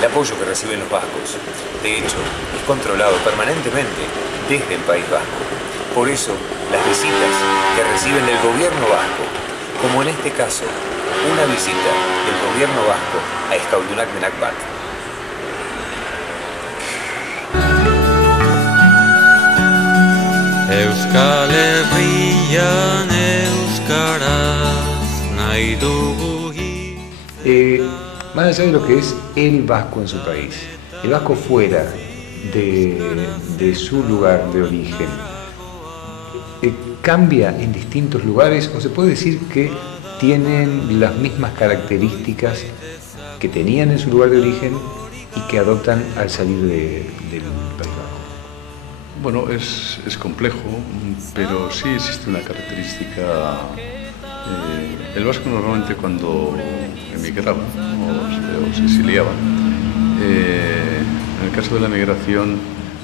el apoyo que reciben los vascos. De hecho, es controlado permanentemente desde el País Vasco. Por eso, las visitas que reciben del gobierno vasco, como en este caso, una visita del gobierno vasco a Euskaldunak Denak Bat. Euskal Herrian euskaraz nahi dugu. Más allá de lo que es el vasco en su país, el vasco fuera de su lugar de origen, ¿cambia en distintos lugares o se puede decir que tienen las mismas características que tenían en su lugar de origen y que adoptan al salir del País Vasco? Bueno, es complejo, pero sí existe una característica. El vasco normalmente cuando emigraba o se exiliaba, en el caso de la migración,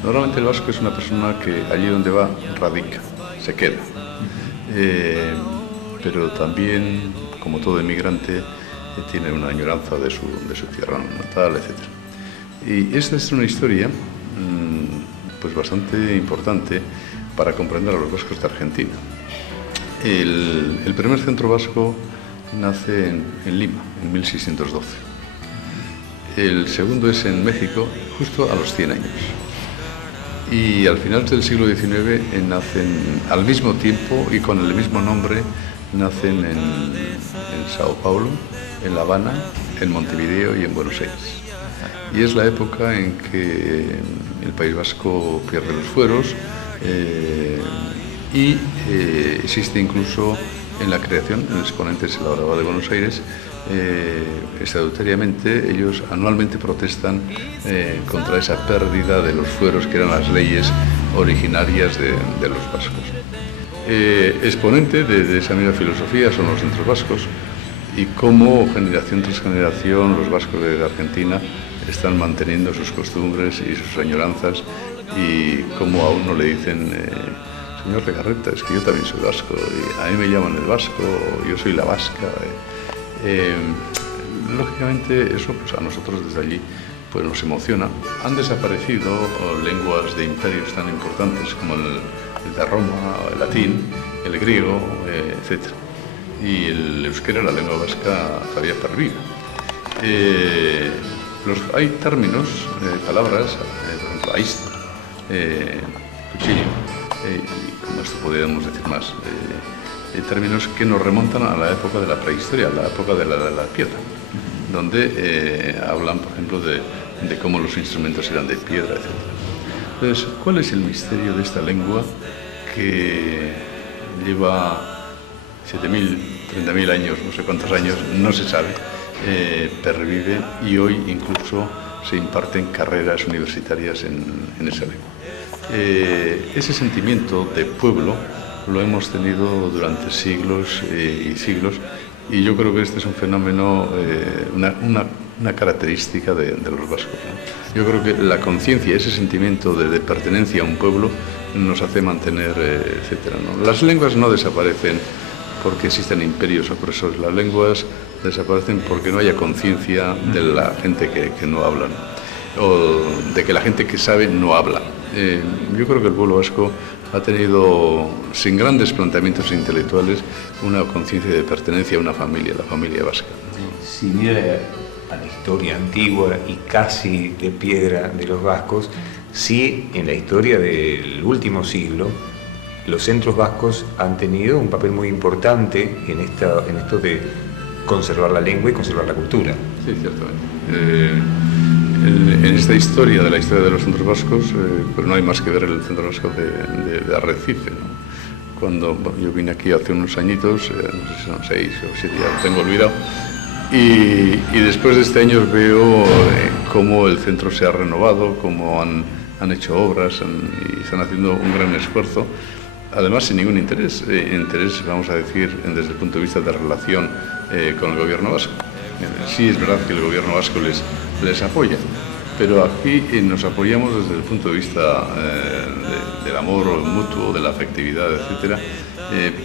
normalmente el vasco es una persona que allí donde va radica, se queda. Pero también, como todo emigrante, tiene una añoranza de su tierra natal, etc. Y esta es una historia pues bastante importante para comprender a los vascos de Argentina. El primer centro vasco nace en Lima, en 1612. El segundo es en México, justo a los 100 años. Y al final del siglo XIX nacen al mismo tiempo y con el mismo nombre, nacen en Sao Paulo, en La Habana, en Montevideo y en Buenos Aires. Y es la época en que el País Vasco pierde los fueros y existe incluso en la creación, en exponentes en la Brava de Buenos Aires, estatutariamente ellos anualmente protestan contra esa pérdida de los fueros que eran las leyes originarias de los vascos. Exponente de esa misma filosofía son los centros vascos y cómo generación tras generación los vascos de Argentina están manteniendo sus costumbres y sus añoranzas y cómo a uno le dicen señor Legarreta, es que yo también soy vasco y a mí me llaman el vasco, yo soy la vasca. Lógicamente eso pues, a nosotros desde allí pues, nos emociona. Han desaparecido lenguas de imperios tan importantes como el de Roma, el latín, el griego, etc. Y el euskera, la lengua vasca, todavía pervive. Hay términos, palabras, por ejemplo, aizto, cuchillo, y como esto podríamos decir más, términos que nos remontan a la época de la prehistoria, a la época de la piedra, donde hablan, por ejemplo, de cómo los instrumentos eran de piedra, etc. Entonces, ¿cuál es el misterio de esta lengua que lleva 7.000, 30.000 años, no sé cuántos años, no se sabe, pervive y hoy incluso se imparten carreras universitarias en esa lengua? Ese sentimiento de pueblo lo hemos tenido durante siglos y siglos y yo creo que este es un fenómeno, una característica de los vascos, ¿no? Yo creo que la conciencia, ese sentimiento de pertenencia a un pueblo nos hace mantener, etcétera, ¿no? Las lenguas no desaparecen porque existen imperios opresores, las lenguas desaparecen porque no haya conciencia de la gente que no habla, ¿no? O de que la gente que sabe no habla. Yo creo que el pueblo vasco ha tenido, sin grandes planteamientos intelectuales, una conciencia de pertenencia a una familia, la familia vasca. Si mira a la historia antigua y casi de piedra de los vascos, sí en la historia del último siglo, los centros vascos han tenido un papel muy importante en esto de conservar la lengua y conservar la cultura. Sí, ciertamente. En esta historia, de la historia de los centros vascos, pues no hay más que ver el centro vasco de Arrecife, ¿no? Cuando yo vine aquí hace unos añitos, no sé si son 6 o 7, ya lo tengo olvidado, y después de este año veo cómo el centro se ha renovado, cómo han hecho obras y están haciendo un gran esfuerzo, además sin ningún interés, vamos a decir, desde el punto de vista de relación con el gobierno vasco. Sí es verdad que el gobierno vasco les apoya, pero aquí nos apoyamos desde el punto de vista del amor mutuo, de la afectividad, etcétera,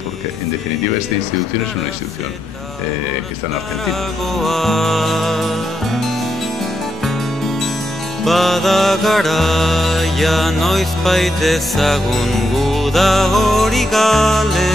porque en definitiva esta institución es una institución que está en Argentina. Bada garaia noiz baitezagun guda hori gale